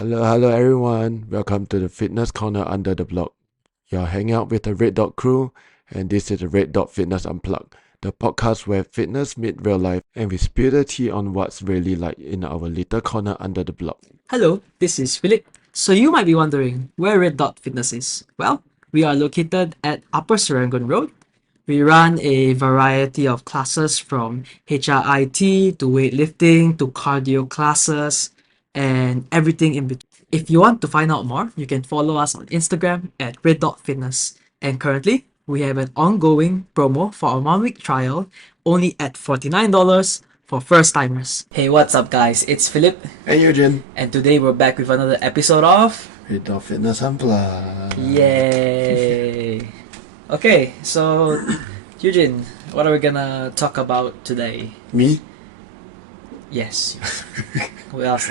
Hello everyone. Welcome to the Fitness Corner under the block. You're hanging out with the Red Dot crew, and this is the Red Dot Fitness Unplugged, the podcast where fitness meets real life and we spill the tea on what's really like in our little corner under the block. Hello, this is Philip. So you might be wondering where Red Dot Fitness is. Well, we are located at Upper Serangoon Road. We run a variety of classes from HIIT to weightlifting to cardio classes and everything in between. If you want to find out more, you can follow us on Instagram at Red Dot Fitness. And currently, we have an ongoing promo for a 1 week trial only at $49 for first timers. Hey, what's up, guys? It's Philip, Hey Eugene. and today we're back with another episode of Red Dot Fitness Unplugged. Yay! Okay, so Eugene, what are we gonna talk about today? Me? Yes. What else?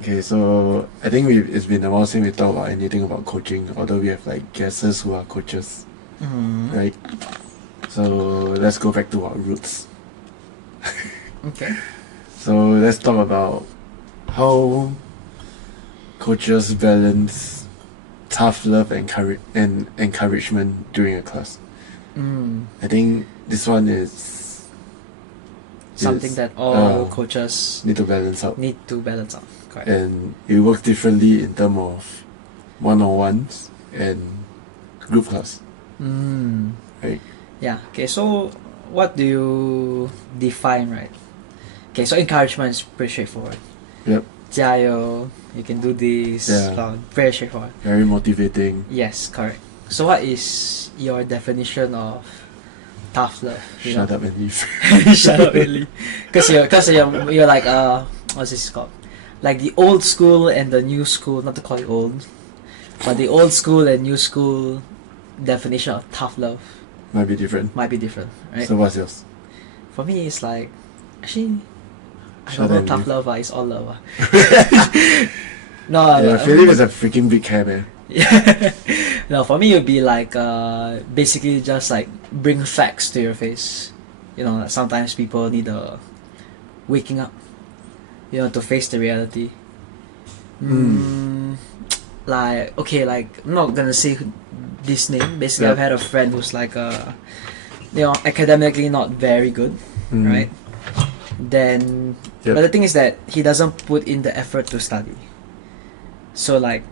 Okay, so I think it's been a while since we talked about anything about coaching, although we have like guests who are coaches, right? So let's go back to our roots. Okay. So let's talk about how coaches balance tough love and encouragement during a class. I think this one is Something that all coaches need to balance out, need to balance out. Correct. and it works differently in terms of one-on-ones and group class, right? Yeah. Okay. So, what do you define, right? Okay. So encouragement is pretty straightforward. Yep. 加油, you can do this. Yeah. Very straightforward. Very motivating. Yes, correct. So what is your definition of tough love? Shut up and leave. Shut up, really. Because you're like what's this called? Like the old school and the new school. Not to call it old, but the old school and new school definition of tough love Might be different. might be different, right? So what's yours? For me, it's like actually I Shut don't know up, tough leave. love. It's all love. No, Yeah, but- Philip is a freaking big hair man. Yeah. No, for me it would be like basically just like bring facts to your face. You know, like sometimes people need a waking up, you know, to face the reality. Like okay, like I'm not gonna say this name. Basically, Yeah. I've had a friend who's like you know, academically not very good, right? Then, Yep. but the thing is that he doesn't put in the effort to study. So like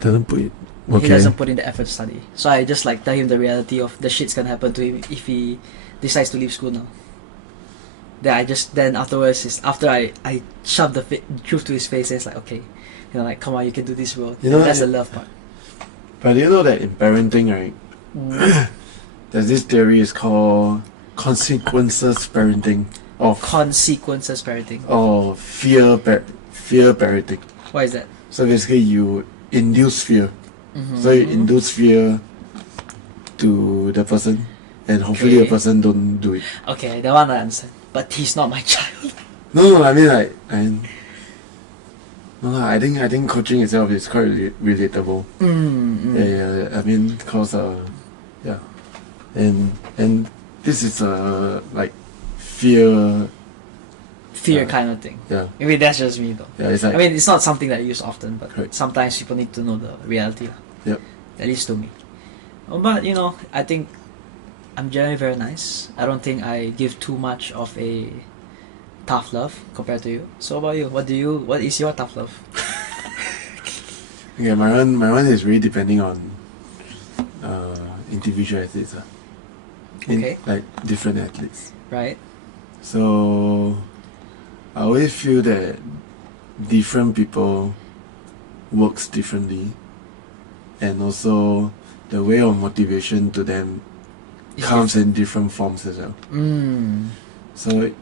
Doesn't put it. he Okay. doesn't put in the effort to study. So I just like tell him the reality of the shit's gonna happen to him if he decides to leave school now. Then afterwards is after I shove the truth to his face, and it's like, okay, you know, like, come on, you can do this, bro. You know, That's the love part. But you know that in parenting, right? There's this theory is called consequences parenting, or Consequences parenting. fear parenting. What is that? So basically, you induce fear. So you induce fear to the person, and hopefully the Okay. person don't do it. Okay, that one I understand. But he's not my child. No, I mean like, no, I think coaching itself is quite relatable. Yeah, I mean, cause yeah, and this is like fear. Fear kind of thing. Yeah, Maybe that's just me though. yeah, it's like I mean, it's not something that I use often, but Correct. sometimes people need to know the reality. Yep. At least to me. But you know, I think I'm generally very nice. I don't think I give too much of a tough love compared to you. So about you, what is your tough love? okay. My one is really depending on individual athletes. Okay. Like different athletes. Right? So I always feel that different people works differently, and also the way of motivation to them Is comes in different forms as well. So,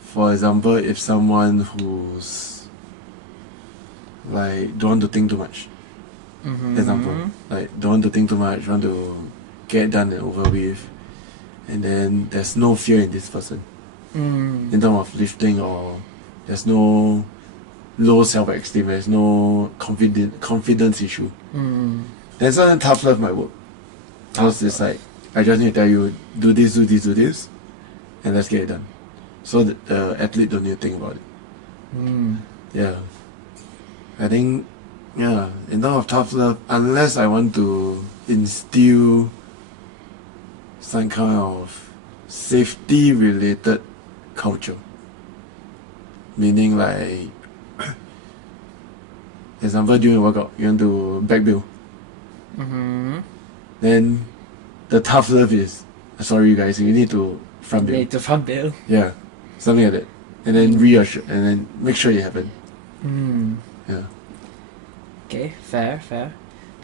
for example, if someone who's like don't want to think too much, example, like don't want to think too much, want to get done and over with, and then there's no fear in this person in terms of lifting, or there's no low self-esteem, there's no confidence issue. Then certain tough love might work. Because it's like, I just need to tell you, do this, do this, do this, and let's get it done. So the athlete don't need to think about it. Yeah. I think, yeah, in terms of tough love, unless I want to instill some kind of safety related culture, meaning like, example, during a workout, you want to back build. Then the tough love is, sorry you guys, you need to front build. Need to front build. Yeah, something like that. And then reassure, and then make sure you happen. Yeah. Okay, fair.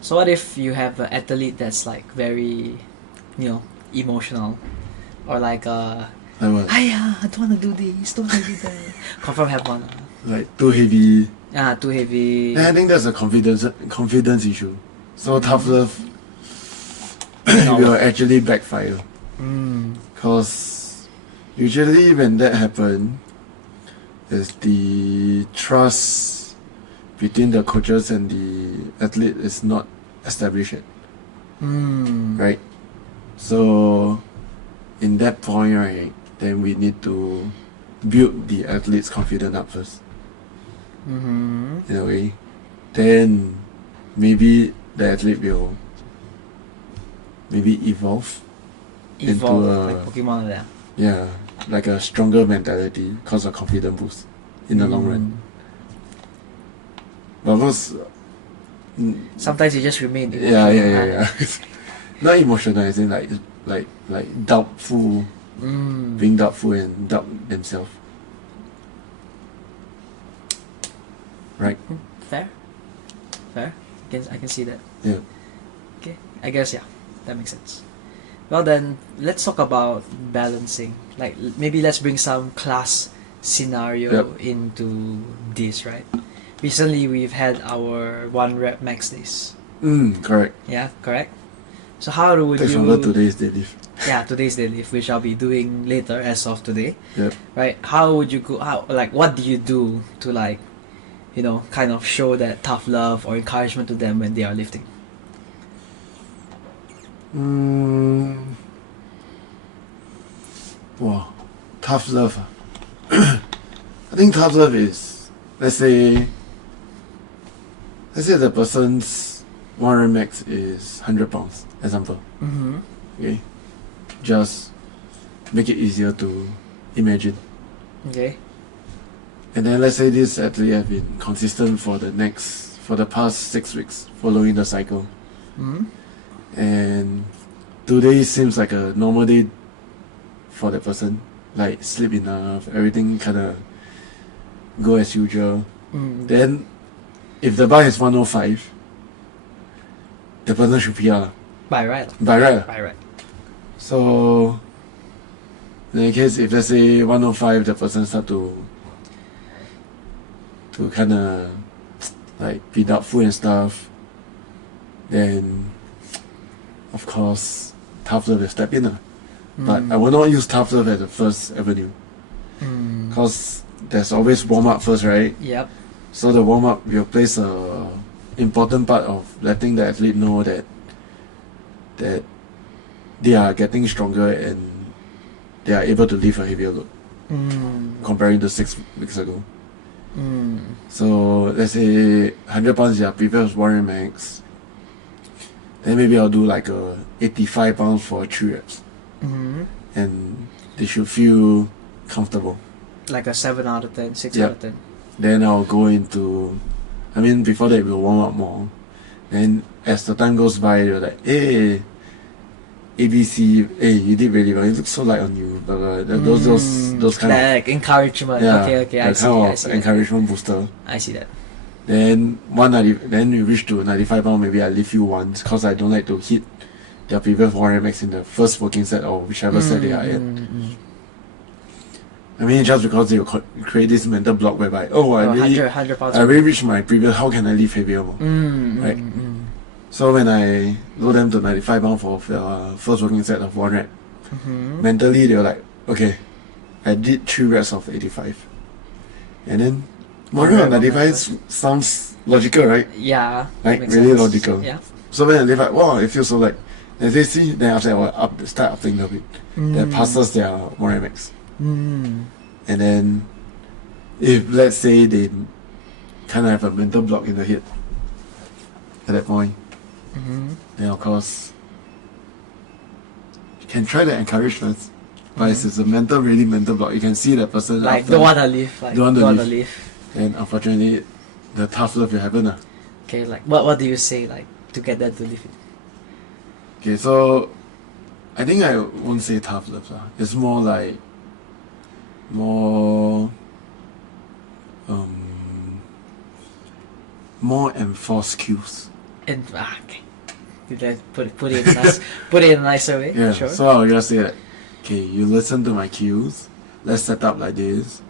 So what if you have an athlete that's like very, emotional, or like Like what? I don't want to do this, don't want to do that. Confirm have one. Like too heavy. Too heavy. And I think that's a confidence issue. So tough love will actually backfire. Because usually when that happens, is the trust between the coaches and the athlete is not established yet. Right? So in that point, right, then we need to build the athlete's confidence up first. In a way. Then maybe the athlete will maybe evolve into like Pokemon like that. Yeah, like a stronger mentality because of confidence boost in the long run. But of course, sometimes you just remain emotional. Yeah. Not emotional, as in like doubtful, being doubtful and doubt themselves. Right. Fair. I can see that. Yeah. Okay, I guess that makes sense. Well then, let's talk about balancing. Like maybe let's bring some class scenario into this, right? Recently we've had our 1 rep max days. Correct. Yeah, correct. So how would Take you? over today's deadlift. Yeah, today's deadlift, which I'll be doing later as of today. Yep. Right? How would you go? What do you do to kind of show that tough love or encouragement to them when they are lifting? Wow, tough love. I think tough love is, let's say the person's 1 rep max is 100 pounds, example. Okay, just make it easier to imagine. Okay. And then let's say this athlete have been consistent for the past 6 weeks following the cycle. And today seems like a normal day for that person. Like sleep enough, everything kinda go as usual. Then if the bar is 105, the person should PR. By right. By right. By right. So in case if let's say 105 the person start to kinda like be doubtful and stuff, then of course tough love will step in. But I will not use tough love as the first avenue. Because there's always warm up first, right? Yep. So the warm up will plays a important part of letting the athlete know that they are getting stronger and they are able to lift a heavier load comparing to 6 weeks ago. So let's say 100 pounds is your previous 1 rep max. Then maybe I'll do like 85 pounds for 3 reps. And they should feel comfortable. Like a 7 out of 10, 6 out of 10. Then I'll go into, before that we'll warm up more. Then as the time goes by, they're like, hey, ABC, hey, you did really well. It looks so light on you. Those kind like encouragement. of Okay, I see. kind of encouragement booster. I see that. Then then you reach to 95 pounds, maybe I lift you once because I don't like to hit their previous 1 rep max in the first working set or whichever set they are in. Just because they will create this mental block whereby, I really reached my previous, how can I lift heavier more? Right? So when I load them to 95 pounds for the first working set of 1 rep, mentally they were like, okay, I did 3 reps of 85. And then 1 rep of 95 sounds logical, right? Yeah. Like really sense. logical. Yeah. So when they like, wow, it feels so light. And they see, then after that, start upping a bit. That passes their 1 rep max. And then if let's say they kind of have a mental block in the head at that point. Then of course, you can try to encourage first. But it's a really mental block. You can see that person Like, after, don't wanna leave. Like, don't wanna wanna leave. And unfortunately, the tough love will happen. Okay, like, what do you say, like, to get them to leave it? Okay, so I think I won't say tough love. It's more like more enforced cues. And okay, did I put it in nice, put it in a nicer way? Yeah. Sure. So I'll just say that. Okay, you listen to my cues. Let's set up like this.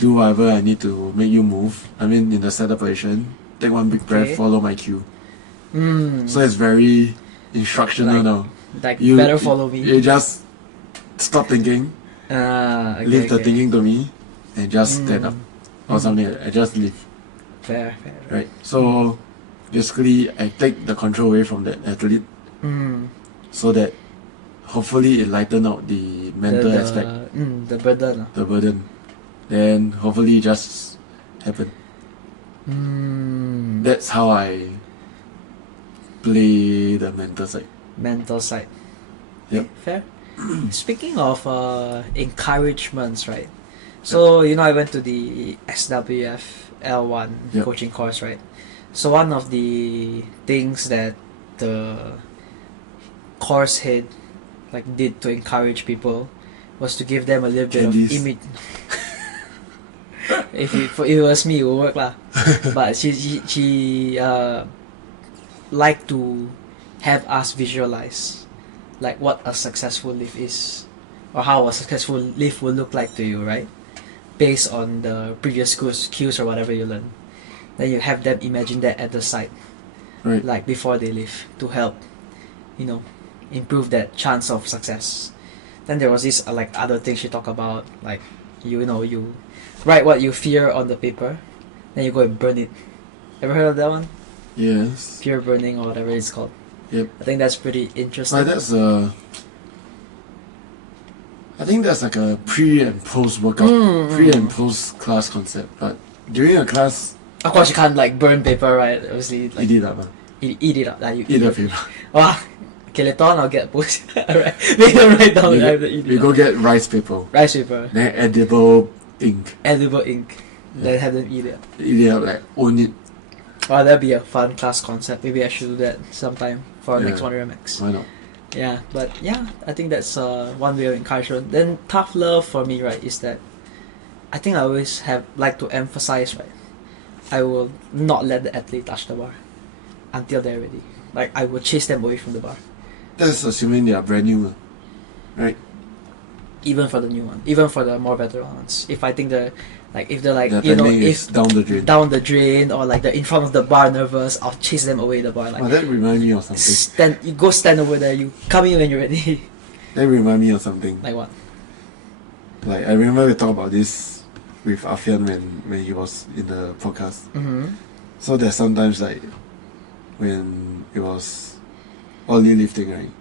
Do whatever I need to make you move. I mean, in the setup position, take one big breath, follow my cue. So it's very instructional now. Like, you better follow me. You just stop thinking, okay, leave the thinking to me, and just stand up or something. I just leave. Fair. Right. So basically, I take the control away from that athlete, so that hopefully it lighten out the mental aspect. The burden. The burden. Then hopefully it just happen. That's how I play the mental side. Mental side. Yep. Fair. Speaking of encouragements, right? So I went to the SWF L1 coaching course, right? So one of the things that the course head did to encourage people was to give them a little bit of image. If it was me, it would work lah. But she liked to have us visualize what a successful lift is, or how a successful lift will look like to you, right? Based on the previous cues or whatever you learn. Then you have them imagine that at the site, right? Before they leave, to help, improve that chance of success. Then there was this other thing she talked about, you write what you fear on the paper, then you go and burn it. Ever heard of that one? Yes. Fear burning or whatever it's called. Yep. I think that's pretty interesting. But I think that's like a pre and post workout, pre and post class concept. But during a class, of course you can't burn paper, right? Obviously, eat it up. Eat it up. You eat the paper. Wow. Okay, later on I'll get post. Alright, make them write down. We go get rice paper. Rice paper. Then edible ink. Edible ink. Then have them eat it. Eat it up, own it. Oh, that'd be a fun class concept. Maybe I should do that sometime for our next Wonder MX. Why not? Yeah, but I think that's one way of encouragement. Then tough love for me, right, is that I think I always like to emphasize, right, I will not let the athlete touch the bar until they're ready. I will chase them away from the bar. That's assuming they are brand new, right? Even for the new one, even for the more veteran ones. If I think if they're if down the drain or they're in front of the bar nervous, I'll chase them away the bar. That reminds me of something. You go stand over there. You come in when you're ready. That reminds me of something. Like what? I remember we talked about this with Afian when he was in the podcast. So there's sometimes when it was ollie lifting, right?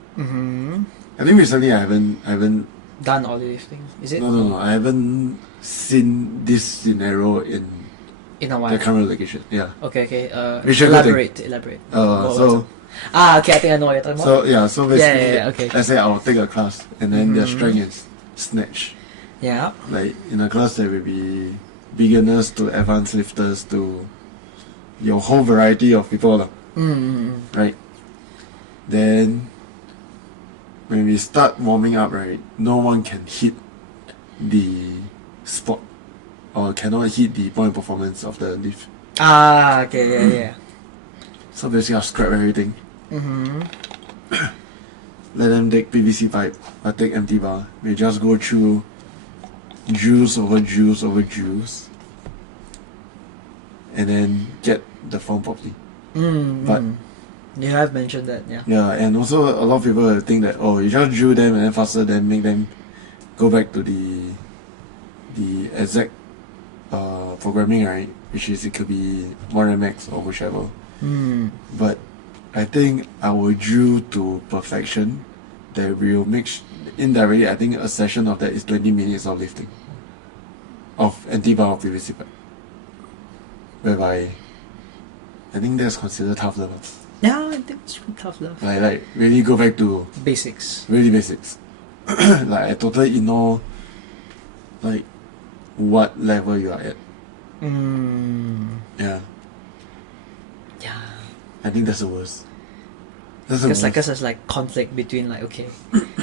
I think recently I haven't done ollie lifting. Is it? No. I haven't seen this scenario in a while. The current location. Yeah. Okay. Elaborate. Okay, I think I know what you're talking about. So basically, okay. Let's say I'll take a class and then their strength is snatch. Yeah. In a class there will be beginners to advanced lifters to your whole variety of people. Right? Then when we start warming up, right, no one can hit the spot or cannot hit the point performance of the lift. Okay, yeah. So basically I'll scrap everything. Let them take PVC pipe, I take empty bar. We just go through juice over juice over juice and then get the form properly. But you have mentioned that, yeah. Yeah, and also a lot of people will think that you just drill them and then faster then make them go back to the exact programming, right? Which is it could be 1MX or whichever. But I think I will drill to perfection that will make indirectly. I think a session of that is 20 minutes of lifting of anti-bar or PVC pipe. whereby I think that's considered tough love. Yeah, I think it's tough love. Like really go back to Basics. really basics. Like I totally ignore like what level you are at. Yeah. Yeah. I think that's the worst. Because there's like conflict between like, okay,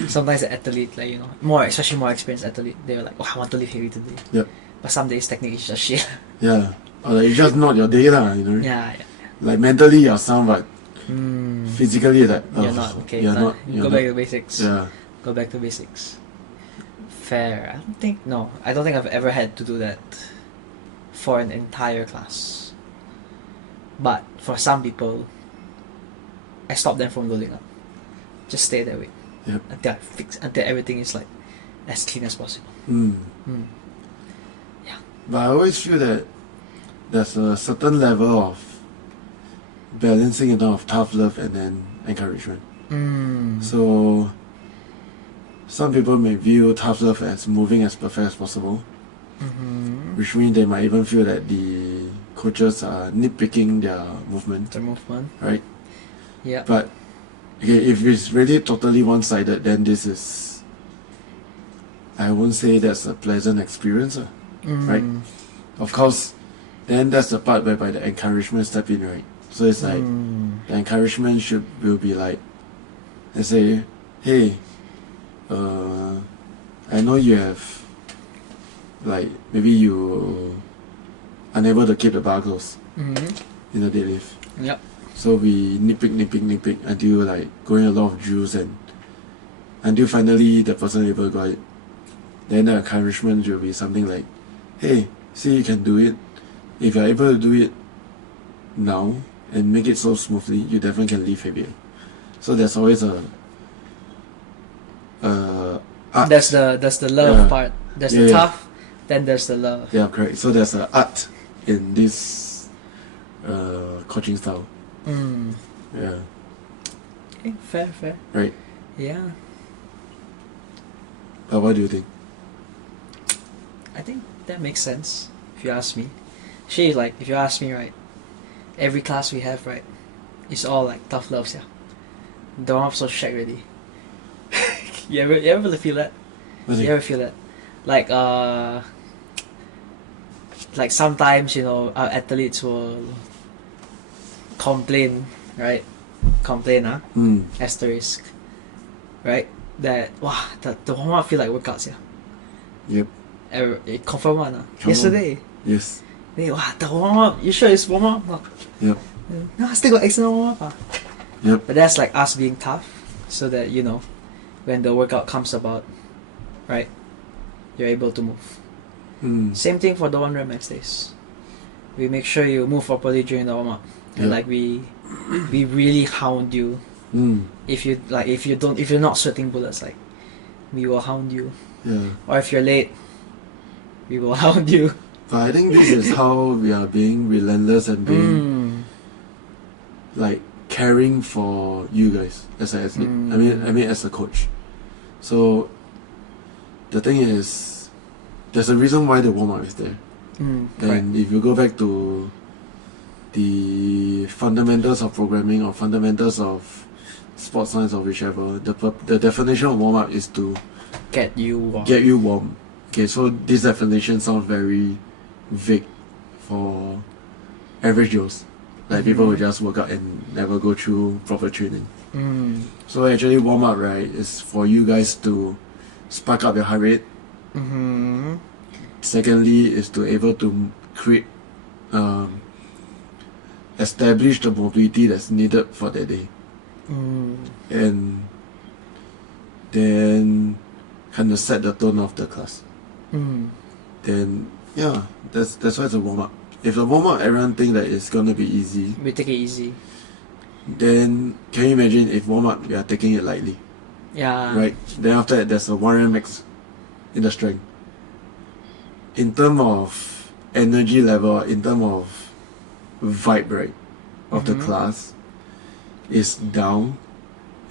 sometimes the athlete, like, you know, especially more experienced athlete, they're like, oh, I want to lift heavy today. Yep. But some days technically it's just shit. Yeah. Or like it's just not your day lah, you know. Yeah. Like mentally you're sound, but physically like You're not okay. You're not. Go back to basics. Yeah. Go back to basics. Fair. I don't think I've ever had to do that for an entire class. But for some people, I stop them from loading up. Just stay that way. Yep. Until everything is like as clean as possible. Yeah. But I always feel that there's a certain level of balancing in terms of tough love and then encouragement. So some people may view tough love as moving as perfect as possible, which means they might even feel that the coaches are nitpicking their movement. Right? Yeah. But okay, if it's really totally one-sided, then this is, I won't say that's a pleasant experience, right? Of course, then that's the part whereby the encouragement step in, right? So it's like the encouragement will be like, let's say, hey, I know you have, like, maybe you unable to keep the bar close in the deadlift. Yep. So we nitpick until like going a lot of drills and until finally the person able to got it. Then the encouragement will be something like, hey, see, you can do it. If you're able to do it now and make it so smoothly, you definitely can lift heavier. So there's always a art. That's the love part. There's the tough, then there's the love. Yeah, correct. So there's an art in this coaching style. Yeah. Okay, fair. Right. Yeah. But what do you think? I think that makes sense, if you ask me. Actually, like, if you ask me, right, every class we have, right, it's all like tough loves, yeah. The warm-up's so shag already. you ever really feel that? Really? You ever feel that? Like sometimes, you know, our athletes will complain, right? Asterisk. Right? That, wow, the warm-up feel like workouts, yeah. Yep. It confirmed one, yesterday. Yes. Hey, wow, the warm-up, you sure it's warm-up? No. Yep. No, I still got external warm-up. Yep. But that's like us being tough, so that, you know, when the workout comes about, right, you're able to move. Same thing for the 1 rep max days. We make sure you move properly during the warm-up. And like we really hound you. If you're not sweating bullets, like, we will hound you. Yeah. Or if you're late, we will hound you. But I think this is how we are being relentless and being like caring for you guys as an athlete. I mean as a coach. So the thing is, there's a reason why the warm-up is there. And if you go back to the fundamentals of programming or fundamentals of sports science or whichever, the definition of warm-up is to get you warm. Okay, so this definition sounds very vague for average Joes. Like people who just work out and never go through proper training. So actually warm-up, right, is for you guys to spark up your heart rate. Secondly is to able to create establish the mobility that's needed for that day. And then kind of set the tone of the class. Then yeah, that's why it's a warm-up. If the warm-up everyone think that it's gonna be easy, we take it easy. Then can you imagine if warm-up we are taking it lightly? Yeah. Right? Then after that there's a 1 rep max in the strength. In terms of energy level, in terms of vibe, right, of the class is down,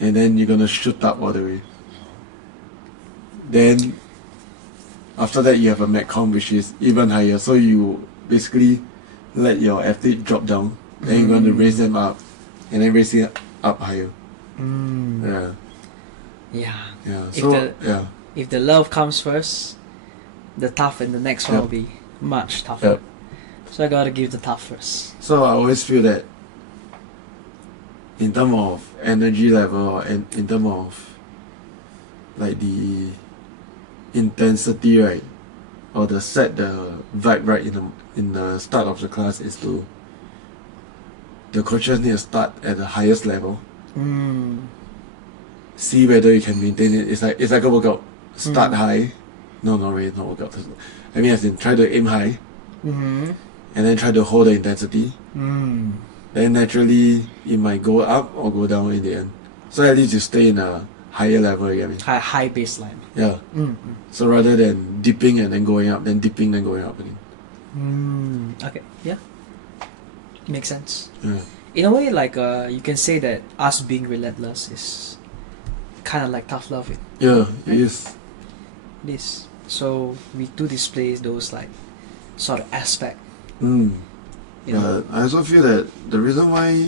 and then you're gonna shoot up all the way. Then after that you have a metcon which is even higher, so you basically let your athlete drop down, then you're going to raise them up, and then raise it up higher. Yeah. Yeah. Yeah. If So the- yeah. If the love comes first, the tough and the next one Yep. will be much tougher. Yep. So I gotta give the tough first. So I always feel that in terms of energy level or in terms of like the intensity, right, or the set the vibe right in the start of the class is to the coaches need to start at the highest level, see whether you can maintain it. It's like a workout. Start high. No, not really, not workout. I mean, as in try to aim high, and then try to hold the intensity. Then naturally it might go up or go down in the end. So at least you stay in a higher level, you get me? High baseline. Yeah. So rather than dipping and then going up, then dipping then going up again. Okay, yeah. Makes sense. Yeah. In a way, like you can say that us being relentless is kind of like tough love. Yeah, it is. It is. So we do display those like sort of aspect. You know? I also feel that the reason why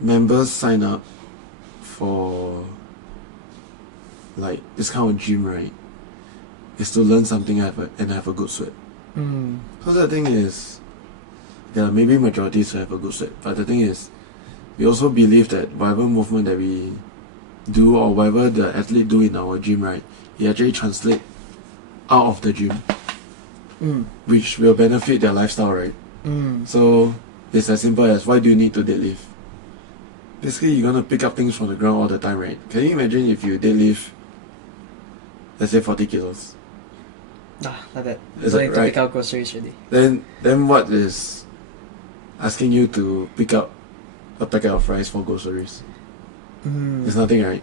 members sign up for like this kind of gym, right, is to learn something and have a good sweat. Because the thing is, yeah, maybe majority to have a good sweat, but the thing is, we also believe that whatever movement that we do or whatever the athlete do in our gym, right, it actually translate out of the gym, which will benefit their lifestyle, right? So it's as simple as, why do you need to deadlift? Basically, you're gonna pick up things from the ground all the time, right? Can you imagine if you deadlift, let's say 40 kilos? Like that. Is Don't it need to right? pick out groceries already. Then what is asking you to pick up a packet of rice for groceries? There's nothing, right?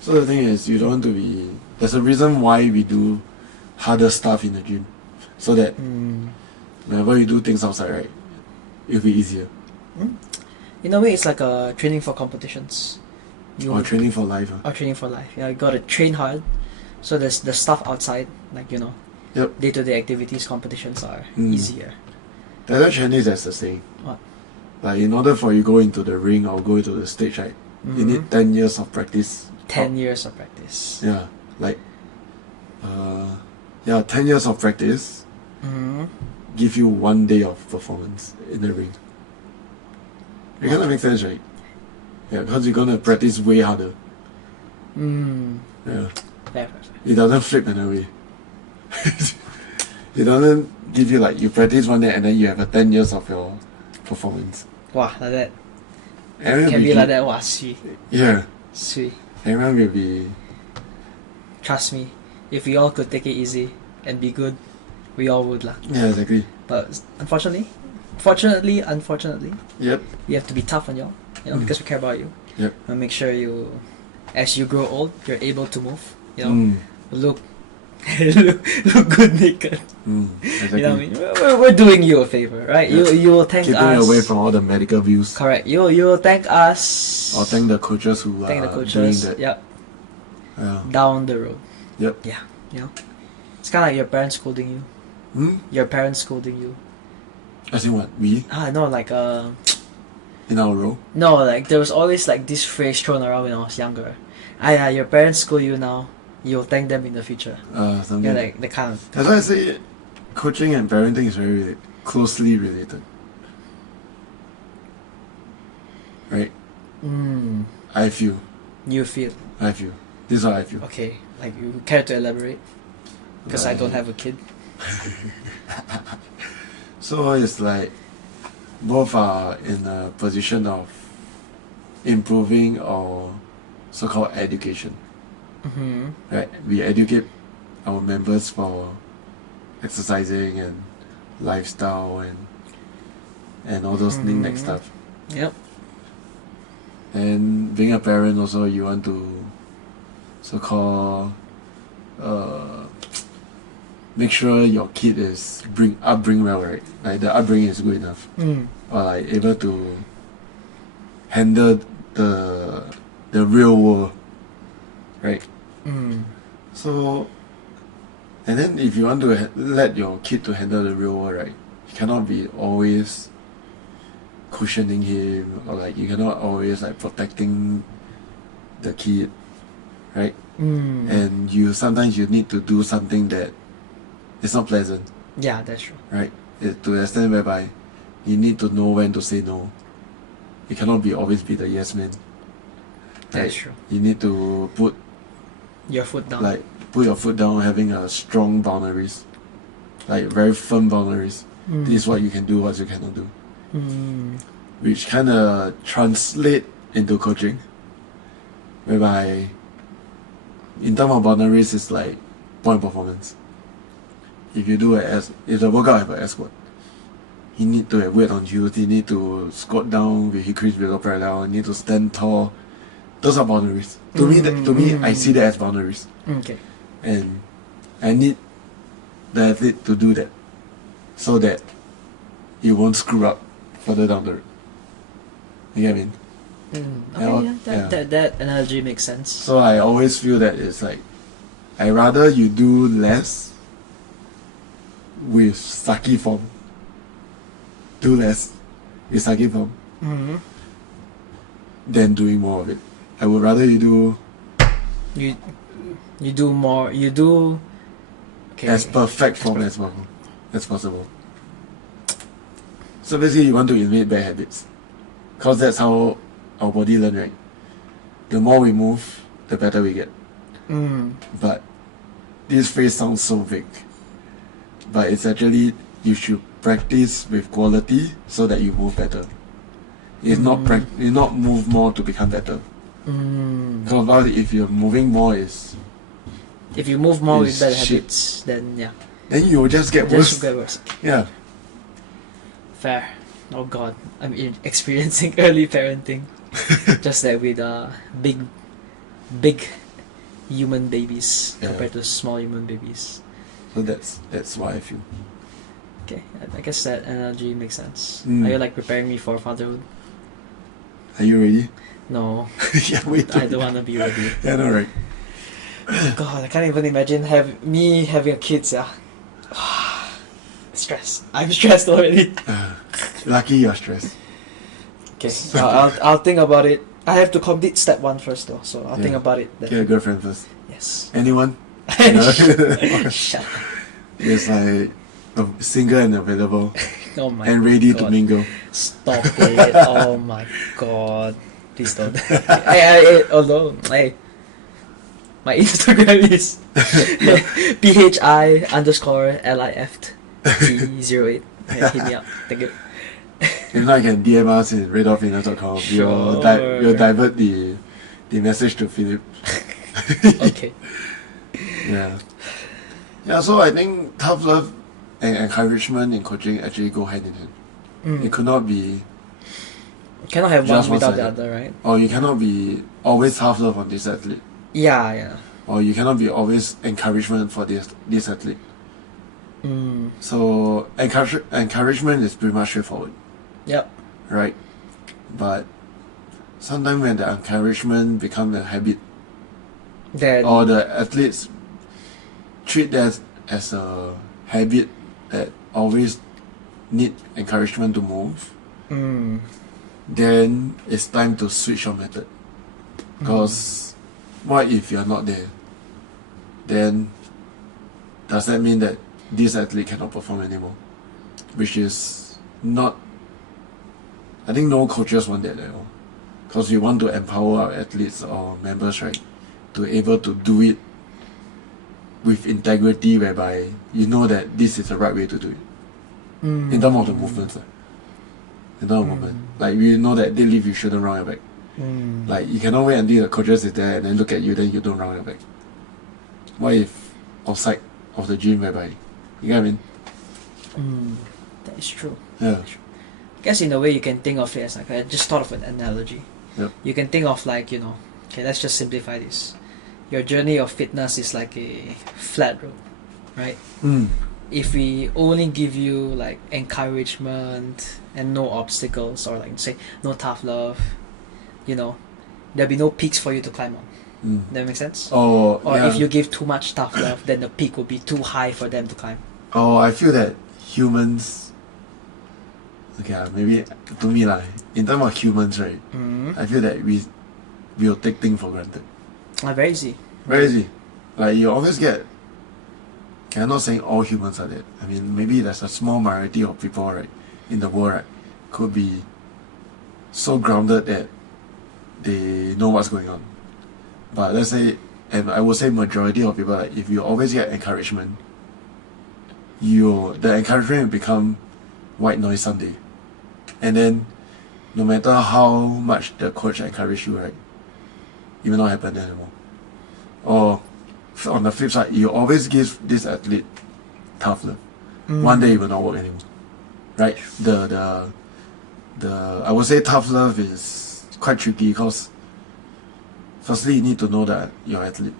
So the thing is, you don't want to be. There's a reason why we do harder stuff in the gym, so that whenever you do things outside, right, it'll be easier. In a way, it's like training for competitions. Or training for life. Or training for life. Yeah, you gotta train hard. So there's the stuff outside, like Yep. day-to-day activities, competitions are Mm. easier. There's a Chinese that's the saying. What? Like, in order for you go into the ring or go into the stage, right, you need 10 years of practice. 10 years of practice. Yeah, like, 10 years of practice give you 1 day of performance in the ring. It kind of makes sense, right? Yeah, because you're gonna practice way harder. Yeah, Fair. it doesn't flip in a way. It doesn't give you like, you practice 1 day and then you have a 10 years of your performance. Wow, like that. Everyone Can will be like that. Wow, sweet. Yeah, Sweet. everyone will be. Trust me, if we all could take it easy and be good, we all would lah. Yeah, exactly. But unfortunately, Yep. you have to be tough on y'all, because we care about you. Yep. And make sure you, as you grow old, you're able to move. Look, look good naked. Exactly. You know what I mean? We're doing you a favor, right? Yeah. You will thank Keeping us. away from all the medical views. Correct. You will thank us. Or thank the coaches who Thank are the coaches. doing that. Yep. Yeah. Down the road. Yep. Yeah. It's kind of like your parents scolding you. Your parents scolding you. As in what? We? No, like In our role? no, like there was always like this phrase thrown around when I was younger. Yeah, your parents scold you now. You'll thank them in the future. Something. Yeah, like the kind of. That's why I say coaching and parenting is very closely related. Right? I feel. You feel. This is what I feel. Okay, like you care to elaborate? Because I don't have a kid. So it's like both are in a position of improving our so-called education. Right? We educate our members for exercising and lifestyle and all those next stuff. Yep. And being a parent also, you want to so-called make sure your kid is upbring well, right? Like the upbringing is good enough, or like able to handle the real world, right? So, and then if you want to let your kid to handle the real world, right, You cannot be always cushioning him, or like you cannot always like protecting the kid, right? And sometimes you need to do something that is not pleasant. Yeah, that's true. Right? To the extent whereby you need to know when to say no. You cannot always be the yes man. That's right? true. You need to put your foot down. Put your foot down, having a strong boundaries, like very firm boundaries. This is what you can do, what you cannot do. Which kind of translate into coaching, whereby in terms of boundaries, it's like point performance. If you do if the workout have an S squat, you need to have weight on you, you need to squat down with increased below parallel, you need to stand tall. Those are boundaries. To me, I see that as boundaries. Okay. And I need the athlete to do that, so that you won't screw up further down the road. You get what I mean? Okay, that analogy makes sense. So I always feel that it's like, I rather you do less with sucky form. Do less with sucky form than doing more of it. I would rather you do you do more. You do as perfect form as possible. So basically, you want to eliminate bad habits, because that's how our body learn, right? The more we move, the better we get. But this phrase sounds so vague. But it's actually, you should practice with quality so that you move better. It's not move more to become better. Because if you're moving more, if you move more with bad shit. habits, then yeah. Then you'll just get worse. Just get worse. Yeah. Fair. Oh god, I'm experiencing early parenting. Just that with big human babies compared to small human babies. So that's why I feel. Okay, I guess that analogy makes sense. Are you like preparing me for fatherhood? Are you ready? No. Yeah, wait. I don't want to be ready. Yeah, no, right. God, I can't even imagine me having a kid, yeah. Stress. I'm stressed already. Lucky you're stressed. Okay, I'll think about it. I have to complete step 1 first though, so I'll think about it then. Get a girlfriend first. Yes. Anyone? Shut up. It's like single and available. Oh my and ready god. to mingle. Stop it. Oh my god. Please don't. Hey, my Instagram is PHI_LIFT08. Hit me up. Thank you. If not, you can DM us in radolfitness.com. Sure. We'll divert the message to Philip. Okay. Yeah. Yeah, so I think tough love and encouragement in coaching actually go hand in hand. It could not be. You cannot have one just without the one-sided. other, right? Or you cannot be always tough love on this athlete. Yeah. Or you cannot be always encouragement for this athlete. So encouragement is pretty much straightforward. Yep. Right? But sometimes when the encouragement becomes a habit, Then or the athletes treat that as a habit that always need encouragement to move, then it's time to switch your method. Because what if you're not there? Then does that mean that this athlete cannot perform anymore? Which is not. I think no coaches want that at all. Because we want to empower our athletes or members, right, to able to do it with integrity, whereby you know that this is the right way to do it. In terms of the movements. In terms of movement. Like, we know that deadlift you shouldn't round your back. Like, you cannot wait until the coaches is there and then look at you, then you don't round your back. What if outside of the gym, whereby, you get what I mean? That is true. Yeah. I guess in a way you can think of it as like, I just thought of an analogy. Yep. You can think of like, okay, let's just simplify this. Your journey of fitness is like a flat road, right? If we only give you like encouragement and no obstacles, or like say no tough love, there'll be no peaks for you to climb on. That make sense? Or if you give too much tough love, then the peak will be too high for them to climb. I feel that humans okay, maybe to me in terms of humans, right, I feel that we will take things for granted. Very easy. Very easy. Like you always get. Okay, I'm not saying all humans are that. I mean, maybe there's a small minority of people, right, in the world, right, could be so grounded that they know what's going on. But let's say, and I would say majority of people, like, if you always get encouragement, the encouragement will become white noise someday. And then, no matter how much the coach encourage you, right, it will not happen anymore. Or on the flip side, you always give this athlete tough love. One day it will not work anymore. Right? The I would say tough love is quite tricky because firstly you need to know that your athlete.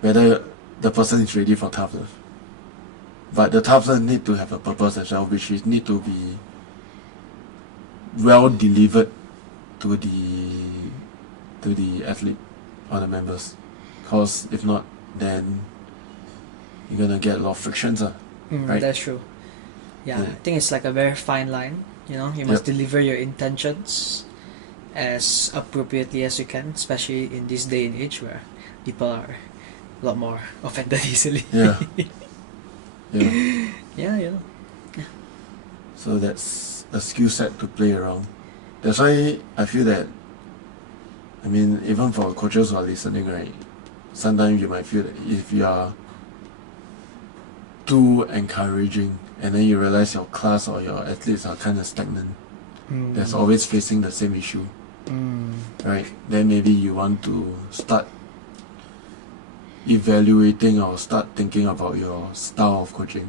Whether the person is ready for tough love. But the tough love need to have a purpose as well, which is need to be well delivered to the athlete or the members. Because if not, then you're gonna get a lot of frictions, right? That's true. Yeah, I think it's like a very fine line. You know, you must deliver your intentions as appropriately as you can, especially in this day and age where people are a lot more offended easily. Yeah. Yeah, you know. So that's a skill set to play around. That's why I feel that, I mean, even for coaches who are listening, right, sometimes you might feel that if you are too encouraging and then you realize your class or your athletes are kind of stagnant, that's always facing the same issue, right? Then maybe you want to start evaluating or start thinking about your style of coaching.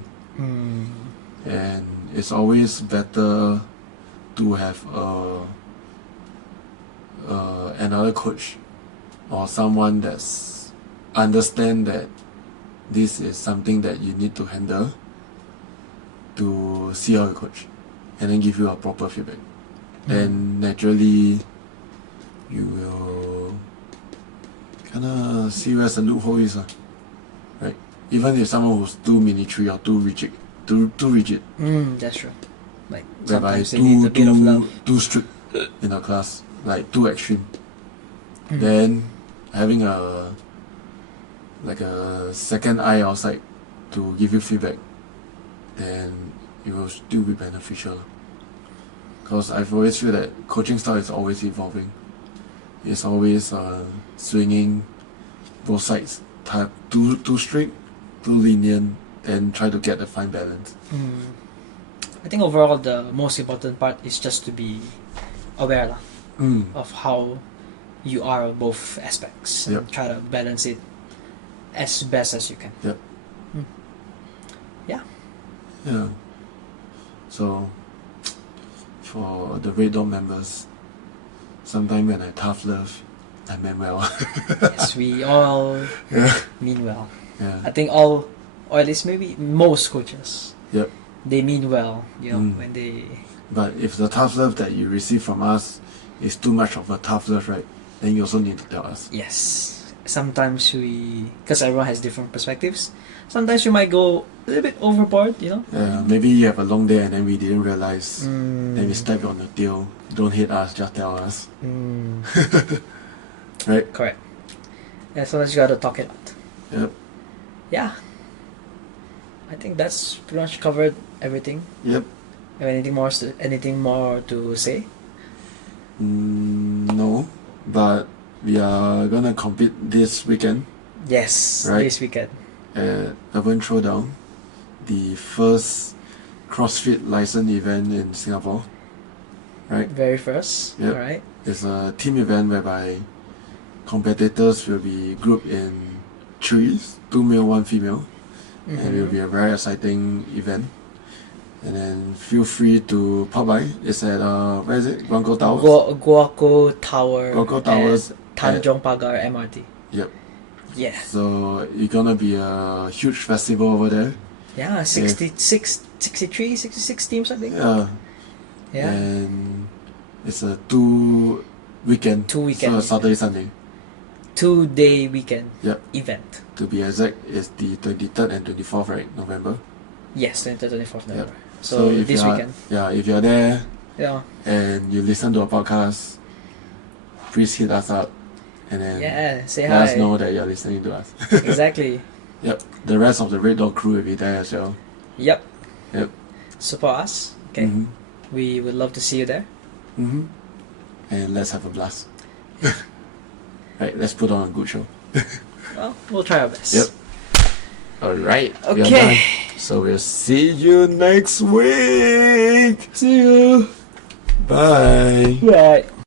And it's always better to have another coach or someone that's understand that this is something that you need to handle to see how you coach and then give you a proper feedback. Then naturally you will kind of see where's the loophole is, right? Even if someone who's too military or too rigid, That's true. Like whereby sometimes they need a bit of love. too strict in a class, like too extreme, then having a second eye outside to give you feedback, then it will still be beneficial. Because I've always feel that coaching style is always evolving. It's always swinging both sides. Too strict, too lenient, and try to get a fine balance. I think overall the most important part is just to be aware of how you are of both aspects and try to balance it as best as you can. Yeah. So for the Red Dot members, sometime when I tough love, I meant well. Yes, we all mean well. Yeah. I think all, or at least maybe most coaches, Yep. they mean well, you know, when they... But if the tough love that you receive from us is too much of a tough love, right, then you also need to tell us. Yes. Sometimes because everyone has different perspectives, sometimes you might go a little bit overboard, you know? Yeah, maybe you have a long day and then we didn't realize. Then we step on the tail. Don't hate us, just tell us. Right? Correct. Yeah, so just gotta talk it out. Yep. Yeah. I think that's pretty much covered everything. Yep. Have anything more to say? No, but we are gonna compete this weekend. Yes, right? This weekend. At Urban Throwdown, the first CrossFit license event in Singapore. Right? Very first. Yep. Alright. It's a team event whereby competitors will be grouped in threes, 2 male, 1 female. And it will be a very exciting event. And then feel free to pop by. It's at where is it? Guangzhou Towers. Guaco Tower. Guaco Towers. Tanjong Pagar MRT. Yep. Yeah. So it's gonna be a huge festival over there. Yeah, 63, 66 teams I think. Yeah. Yeah. And it's a 2 weekend. 2 weekend. So Saturday, Sunday. 2-day weekend. Yep. Event. To be exact, it's the 23rd and 24th, right? November. Yes, 23rd, 24th November. Yep. So if this you are, weekend. if you're there Yeah. and you listen to our podcast, please hit us up and then Yeah, say let us hi. know that you're listening to us. Exactly. Yep. The rest of the Red Dog crew will be there as well. Yep. Yep. Support us. Okay. Mm-hmm. We would love to see you there. Mm-hmm. And let's have a blast. Right, let's put on a good show. Well, we'll try our best. Yep. Alright. We are Okay. done. So we'll see you next week. See you. Bye. Bye.